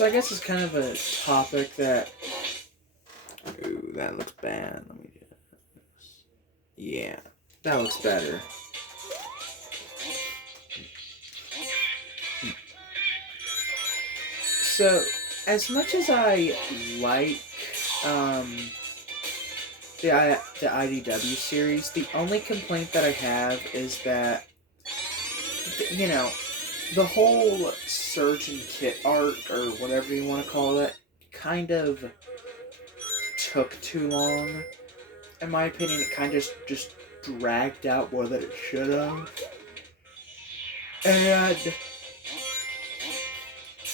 So I guess it's kind of a topic that... Ooh, that looks bad. Let me just... Yeah, that looks better. So, as much as I like the IDW series, the only complaint that I have is that, you know, the whole Surgeon Kit arc, or whatever you want to call it, kind of took too long. In my opinion, it kind of just dragged out more than it should have. And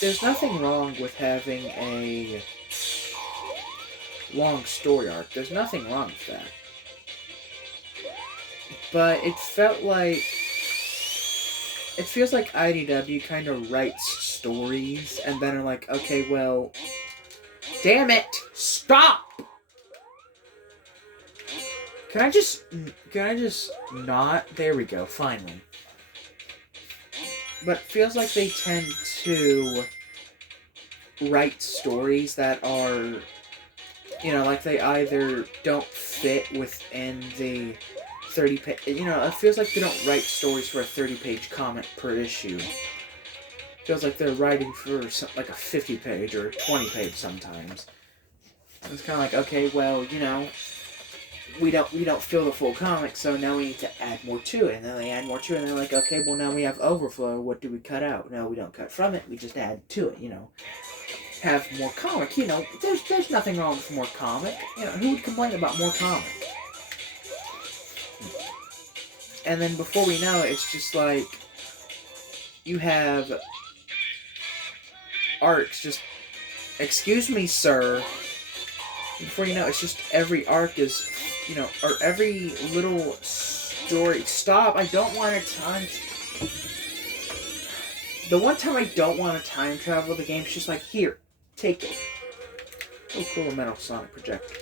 there's nothing wrong with having a long story arc. There's nothing wrong with that. But it felt like... It feels like IDW kind of writes stories and then are like, okay, well... Damn it! Stop! Can I just not? There we go, finally. But it feels like they tend to write stories that are, you know, like they either don't fit within the 30 page, you know, it feels like they don't write stories for a 30-page comic per issue. It feels like they're writing for like a 50-page or 20-page sometimes. It's kind of like, okay, well, you know, we don't fill the full comic, so now we need to add more to it. And then they add more to it, and they're like, okay, well, now we have overflow. What do we cut out? No, we don't cut from it. We just add to it, you know. Have more comic, you know. There's nothing wrong with more comic. You know, who would complain about more comic? And then before we know it, it's just like you have arcs just, excuse me, sir. Before you know, it's just every arc is, you know, or every little story. Stop! I don't want to time. The one time I don't want to time travel, the game's just like, here, take it. Oh, cool, a metal sonic projector.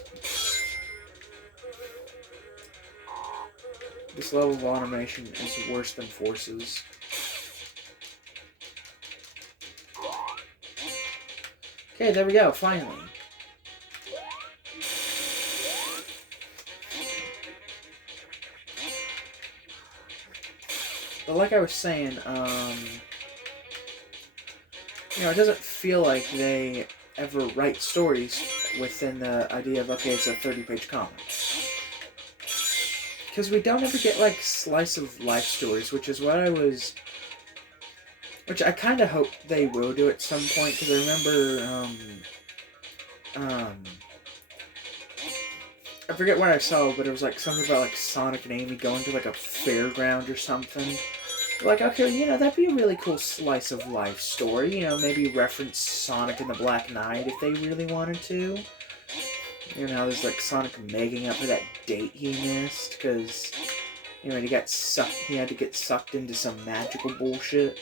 This level of automation is worse than Forces. Okay, there we go, finally. But like I was saying, you know, it doesn't feel like they ever write stories within the idea of, okay, it's a 30-page comic. Because we don't ever get, like, slice of life stories, which is what I was... Which I kind of hope they will do at some point, because I remember, I forget what I saw, but it was, like, something about, like, Sonic and Amy going to, like, a fairground or something. Like, okay, you know, that'd be a really cool slice of life story. You know, maybe reference Sonic and the Black Knight if they really wanted to. You know, there's like Sonic making up for that date he missed because, you know, he had to get sucked into some magical bullshit.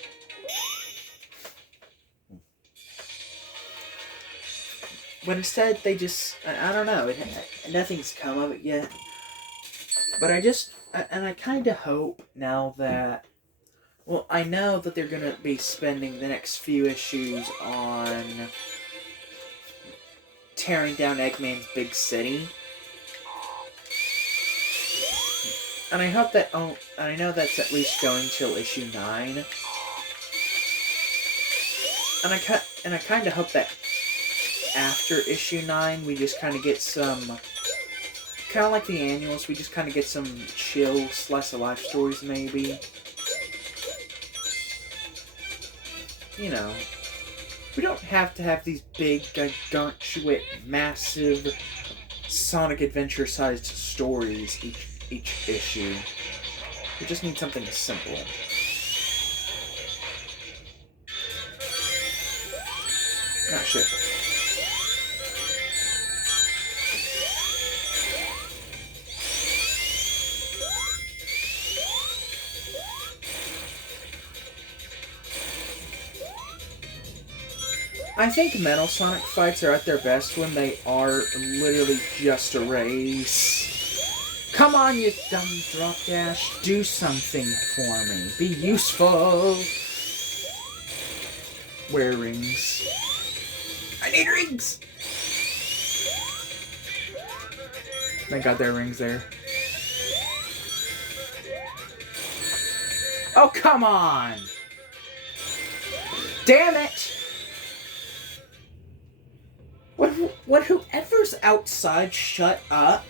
But instead, they just, I don't know, nothing's come of it yet. But I kind of hope now that, well, I know that they're going to be spending the next few issues on tearing down Eggman's big city. And I hope that, I know that's at least going till issue 9. And I kind of hope that after issue 9, we just kind of get some, kind of like the annuals, we just kind of get some chill slice of life stories maybe. You know, we don't have to have these big, gargantuan, massive Sonic Adventure-sized stories each issue. We just need something simple. Ah, shit. I think Metal Sonic fights are at their best when they are literally just a race. Come on, you dumb drop dash. Do something for me. Be useful. Wear rings. I need rings! Thank God there are rings there. Oh, come on! Damn it! What whoever's outside, shut up.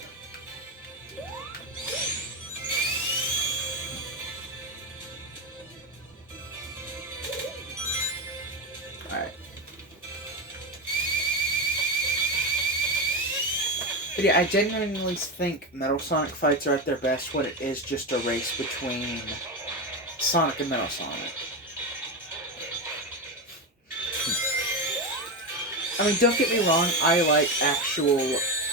Alright. But yeah, I genuinely think Metal Sonic fights are at their best when it is just a race between Sonic and Metal Sonic. I mean, don't get me wrong, I like actual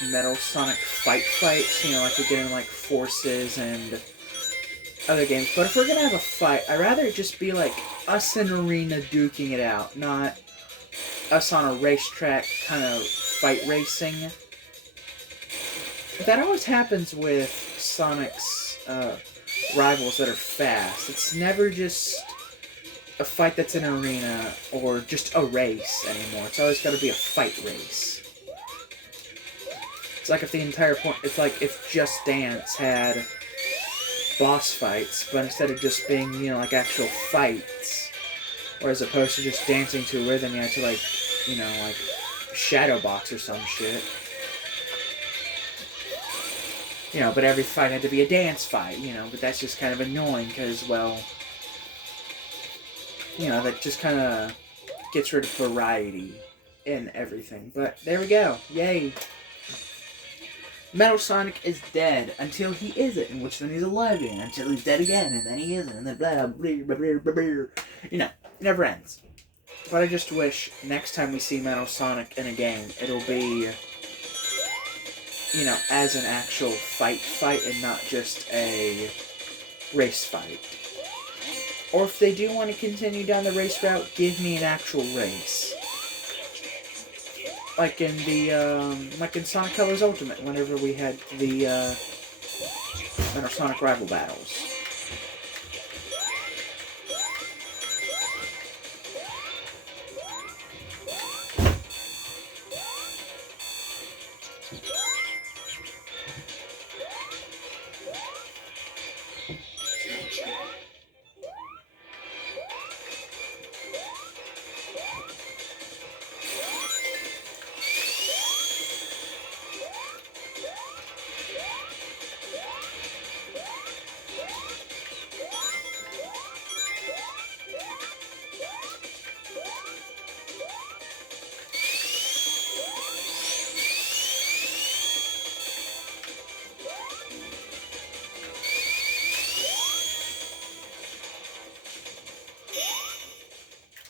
Metal Sonic fights, you know, like we get in like Forces and other games, but if we're gonna have a fight, I'd rather it just be like us in arena duking it out, not us on a racetrack kind of fight racing. That always happens with Sonic's rivals that are fast. It's never just a fight that's in an arena or just a race anymore. It's always got to be a fight race. It's like if the entire point, it's like if Just Dance had boss fights, but instead of just being, you know, like actual fights, or as opposed to just dancing to a rhythm, you had to like, you know, like shadow box or some shit. You know, but every fight had to be a dance fight, you know, but that's just kind of annoying because, well, you know, that just kind of gets rid of variety in everything. But there we go. Yay. Metal Sonic is dead until he isn't, in which then he's alive again, until he's dead again, and then he isn't, and then blah, blah, blah, blah, blah, blah. You know, it never ends. But I just wish next time we see Metal Sonic in a game, it'll be, you know, as an actual fight and not just a race fight. Or if they do want to continue down the race route, give me an actual race. Like in Sonic Colors Ultimate, whenever we had the Metal Sonic Rival Battles.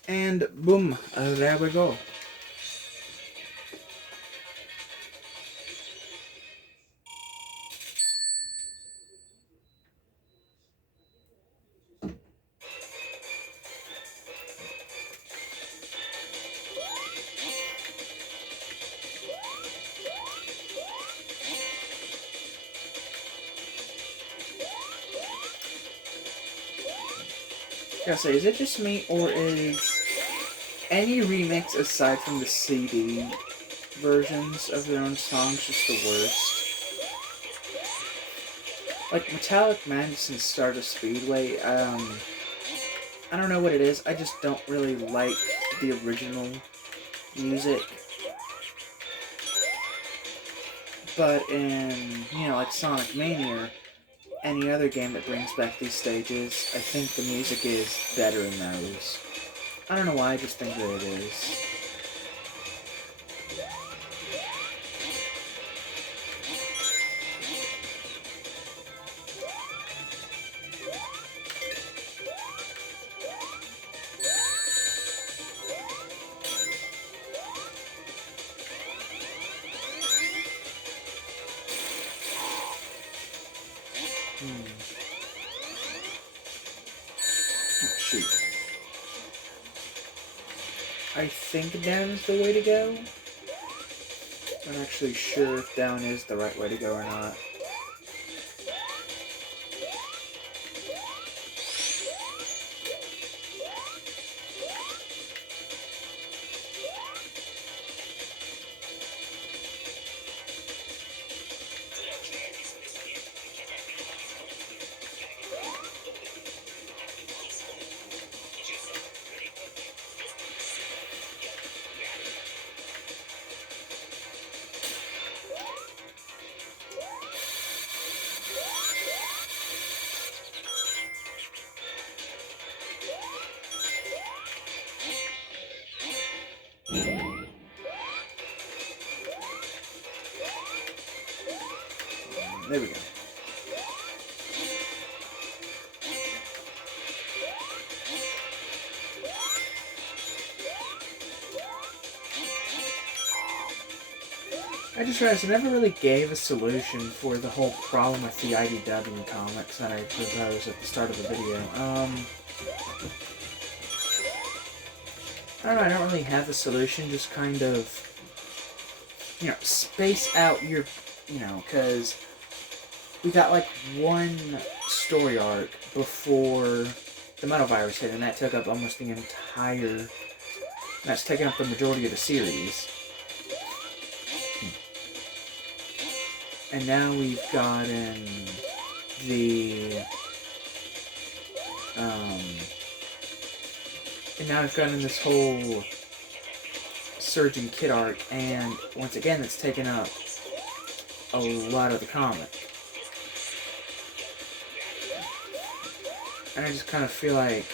And boom, there we go. I gotta say, is it just me, or is any remix aside from the CD versions of their own songs just the worst? Like Metallic Madness and Stardust Speedway, I don't know what it is, I just don't really like the original music. But in, you know, like Sonic Mania, any other game that brings back these stages, I think the music is better in those. I don't know why, I just think that it is. Oh, shoot. I think down is the way to go. I'm not actually sure if down is the right way to go or not. There we go. I just realized I never really gave a solution for the whole problem with the IDW comics that I proposed at the start of the video. I don't know, I don't really have a solution, just kind of, space out your, because we got like one story arc before the Metal Virus hit, and that took up almost the entire, that's taking up the majority of the series. And now we've gotten this whole Surgeon Kid arc, and once again, it's taken up a lot of the comic. And I just kind of feel like,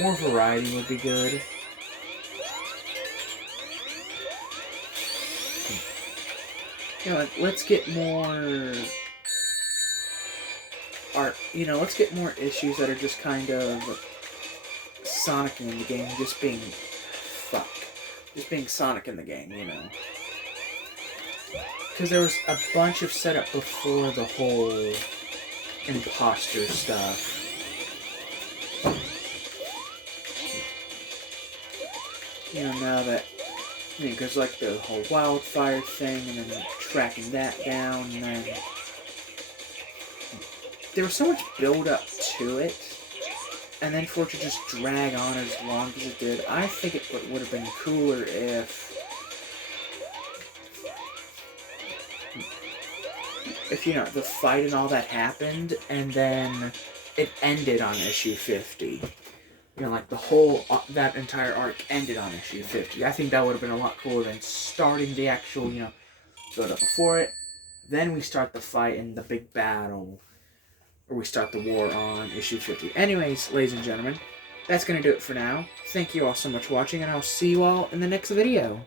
more variety would be good. Let's get more art. Let's get more issues that are just kind of Sonic in the game, just being Sonic in the game. Because there was a bunch of setup before the whole imposter stuff. Now that. Because like the whole wildfire thing, and then tracking that down, and then there was so much build up to it, and then for it to just drag on as long as it did. I think it would have been cooler if the fight and all that happened, and then it ended on issue 50. Like the whole, that entire arc ended on issue 50. I think that would have been a lot cooler than starting the actual, build up before it. Then we start the fight and the big battle, or we start the war on issue 50. Anyways, ladies and gentlemen, that's going to do it for now. Thank you all so much for watching, and I'll see you all in the next video.